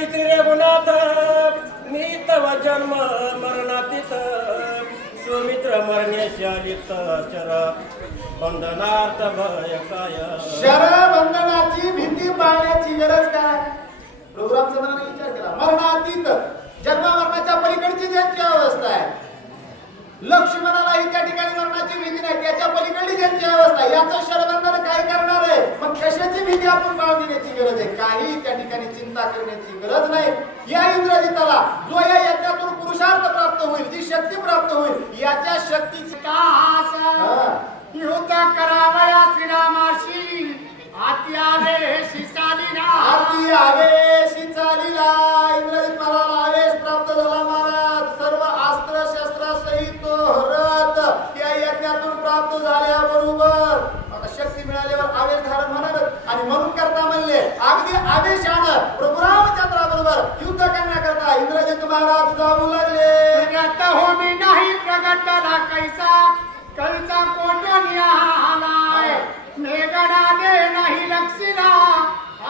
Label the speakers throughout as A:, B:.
A: करीत रघुनाथ मी तव जन्म मरणातीत सुमित्र मरण्याशालित चर बंधनार्थ भय काय
B: शरबंधनाची भीती पाळण्याची गरज काय? प्रभू रामचंद्राने विचार केला मरणातीत जन्म मरणाच्या पलीकडची ज्यांची अवस्था आहे? लक्ष्मणालाही त्या ठिकाणी मरणाची भीती नाही त्याच्या पलीकडली ज्यांची अवस्था आहे? याचं शरबंधन काय करणार आहे मग कशाची भीती घेण्याची गरज आहे. काही त्या ठिकाणी चिंता करण्याची गरज नाही. या इंद्रजिताला जो या यज्ञातून पुरुषार्थ प्राप्त होईल जी शक्ती प्राप्त होईल याच्या शक्तीची
C: का
B: हा.
C: करावया श्रीरामाशी. आती आले शिसालीना
B: आरती आवेशी चालिला. इंद्रजित महाराज आवेश प्राप्त झाला महाराज. सर्व अस्त्र शस्त्र सहित तो रथ या यज्ञातून प्राप्त झाल्याबरोबर अगदी आवेशानं प्रभू रामचंद्राबरोबर युद्ध करण्याकरता इंद्रजित महाराज जाऊ लागले.
C: प्रगट होमी नाही प्रगटला कैसा. कैसा कोटनिया आलाय मेघडा दे नाही लक्षिला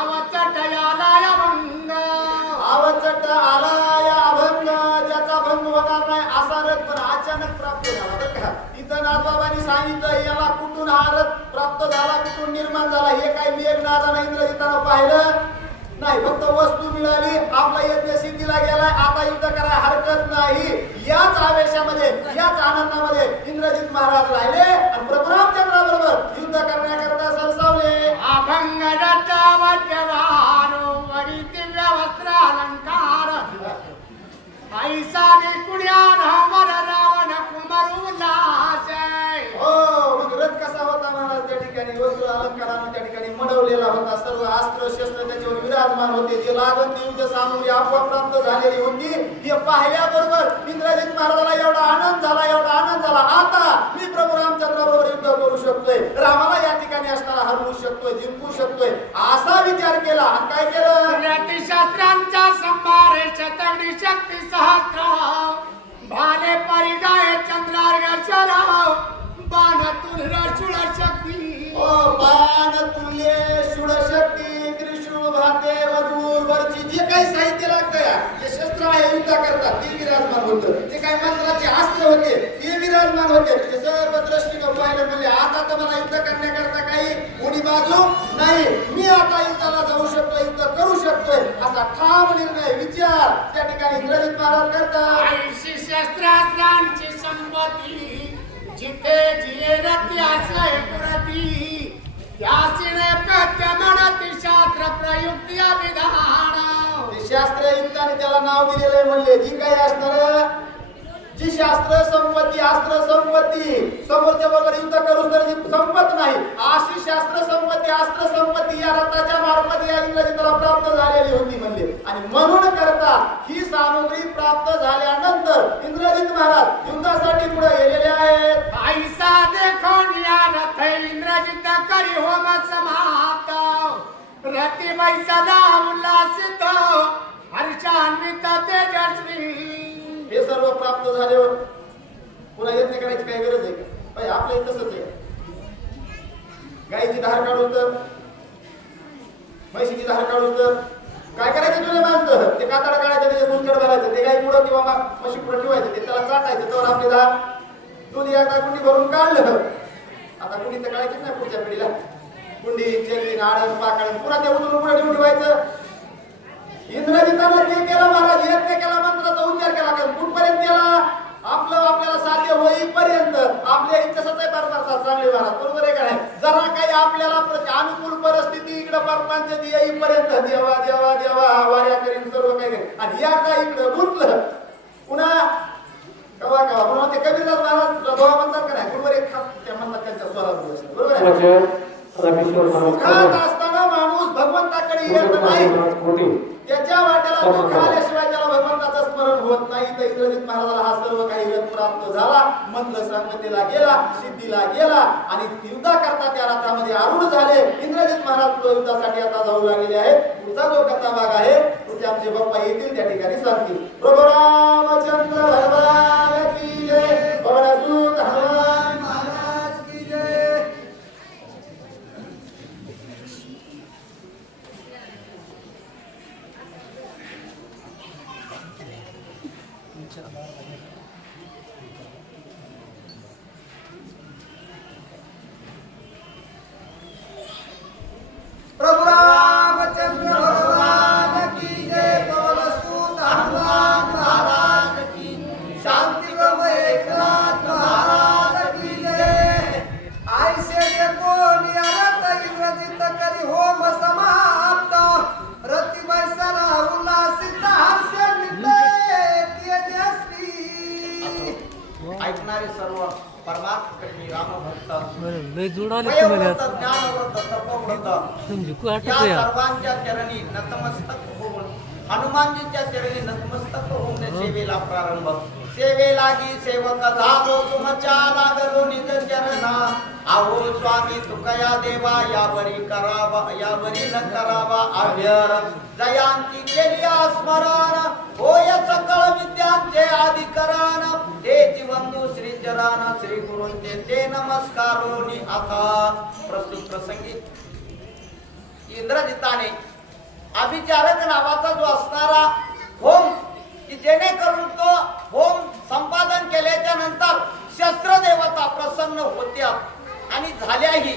C: अवचट यालाय भंग
B: आवचट आला या अभंग. ज्याचा भंग होणार नाही असा रथ पण अचानक प्राप्त झाला बरं का. इथं नाथबाबांनी सांगितलं कुठून हा रथ प्राप्त झाला कुठून निर्माण झाला हे काही मेघनाथानं इंद्रजितानं पाहिलं नाही. फक्त वस्तू मिळाली आपला यज्ञ सिद्धीला गेलाय. आता युद्ध करायला हरकत नाही. याच आवेशामध्ये याच आनंदामध्ये इंद्रजित महाराज राहिले. अस्त्र शस्त्र त्याच्यावर विराजमान होते. जे लागत ती युद्ध सामग्री आपोआप प्राप्त झालेली होती हे पाहिल्याबरोबर इंद्रजित महाराजाला एवढा आनंद झाला एवढा आनंद झाला. आता मी प्रभू रामचंद्राबरोबर युद्ध करू शकतोय. रामाला या ठिकाणी असणारा हरवू शकतोय जिंकू शकतोय. असा विचार केला. काय केलं?
C: शास्त्रांचा संभार शतगडी शक्ती सहस्त्र
B: वरची जे काही साहित्य लागतं जे शस्त्र आहे युद्धा करतात ते विराजमान होतं. जे काही मंत्राचे अस्त्र होते ते विराजमान होते. ते सर्व दृष्टीने पाहिलं म्हणजे आता तर मला युद्ध करण्याकरता काही कोणी बाजू नाही. मी आता युद्धाला जाऊ शकतो युद्ध करू शकतोय असा ठाम निर्णय विचार त्या ठिकाणी इंद्रजित महाराज करतात.
C: शस्त्रास्त्रांची संपत्ती जिथे जिये रती आश्रय पुरती यासिने प्रत्य म्हणती शास्त्र प्रयुक्ती अभिधान.
B: ते शास्त्र युक्ताने त्याला नाव दिलेलं आहे म्हणले. जी काही असणार जी शास्त्र संपत्ती अस्त्र संपत्ती समोरच्या बरोबर युद्ध करूच तर जी संपत नाही अशी शास्त्र संपत्ती अस्त्र संपत्ती या रथाच्या मार्फत या इंग्रजीला प्राप्त झालेली होती म्हणले. आणि म्हणून करता ही सामग्री प्राप्त झाल्यानंतर इंद्रजित महाराज युद्धासाठी पुढे गेलेले आहेत.
C: ऐसा देखून या रथ इंद्रजित करी होम समाप्त रती सदा उल्लासित हर्षान्वित तेजस्वी
B: हे सर्व प्राप्त झाल्यावर पुन्हा यत्न करायची काही गरज आहे का? पाहिजे तसंच आहे. गायीची धार काढून तर म्हशीची धार काढून तर काय करायचं तुला माणसं? ते कातडा काढायचं त्याचे गुंजड भरायचं ते गाई पुढं किंवा म्हशी पुढं ठेवायचं ते त्याला चाटायचं तर आपली धार. दूध या कुंडी भरून काढलं. आता कुणी तर काढायचीच नाही पुढच्या पिढीला. कुंडी चेली नाडण पाकळ पुन्हा ते उचलून पुढे ठेवून ठेवायचं. इंद्रजितानं जे केलं महाराज यज्ञ केला मंत्राचा उच्चार केला कारण कुठपर्यंत केला आपलं आपल्याला साध्य होईपर्यंत आपल्या इच्छा आहे परमार्थ चांगले महाराज. बरोबर आहे काय जरा काही आपल्याला अनुकूल परिस्थिती इकडे परमांच येईपर्यंत देवा देवा देवा वाऱ्या करीन सर्व काही आणि या काय इकडं गुंतलं? पुन्हा कवा कवा? म्हणून ते कबीरदास महाराज दोहा म्हणतात का नाही? बरोबर एक त्या म्हणतात त्यांच्या स्वरात बरोबर आहे?
D: म्हणजे रमेश्वर
B: सुखात
D: महाराज
B: असताना माणूस भगवंताकडे येत नाही.
D: कोटी
B: त्याच्या वाट्याला दुःख आल्याशिवाय त्याला भगवंताचं स्मरण होत नाही. तर इंद्रजित महाराजाला हा सर्व काही रथ प्राप्त झाला. मंद संगतीला गेला सिद्धीला गेला आणि युद्धा करता त्या रथामध्ये आरूढ झाले. इंद्रजित महाराज पुढे युद्धासाठी आता जाऊ लागलेले आहेत. पुढचा जो कथा भाग आहे पुढचे आमचे बाप्पा येतील त्या ठिकाणी सांगतील. प्रभू रामचंद्र
E: ऐकणारे सर्व स्वामी तुकया देवा या बरी करावा या बरी न करावा आभ्य जयांती केली स्मरण होय सकळ चरण श्री गुरुंचे ते नमस्कारोनी आता प्रस्तुत प्रसंगी. इंद्रजिताने अभिचारक नावाचा जो असणारा होम की जेणेकरून तो होम संपादन केल्याच्यानंतर शस्त्र देवता प्रसन्न होत्या आणि झाल्याही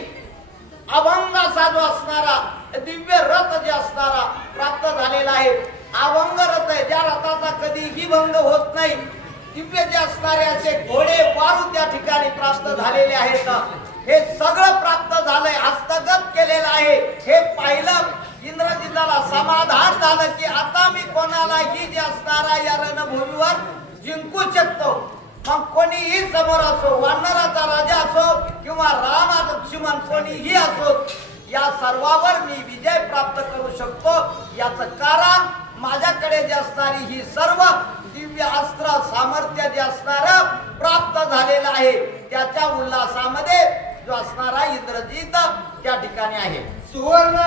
E: अभंग असा जो असणारा दिव्य रथ जे असणारा प्राप्त झालेला आहे. अभंग रथ आहे ज्या रथाचा कधीही भंग होत नाही. दिव्य जे असणारे असे घोडे वारू त्या ठिकाणी प्राप्त झालेले आहेत. हे सगळं प्राप्त झालंय हस्तगत केलेलं आहे. हे पाहिलं इंद्रजिताला समाधान झालं की आता मी कोणालाही जे असणारा या रणभूमीवर जिंकू शकतो. मग कोणीही समोर असो वानराचा राजा असो किंवा राम लक्ष्मण कोणीही असो या सर्वावर मी विजय प्राप्त करू शकतो. याचं कारण माझ्याकडे जे असणारी ही सर्व दिव्य अस्त्र सामर्थ्य जे असणार प्राप्त झालेलं आहे त्याच्या उल्हासामध्ये जो असणारा इंद्रजित त्या ठिकाणी आहे.
C: सुवर्ण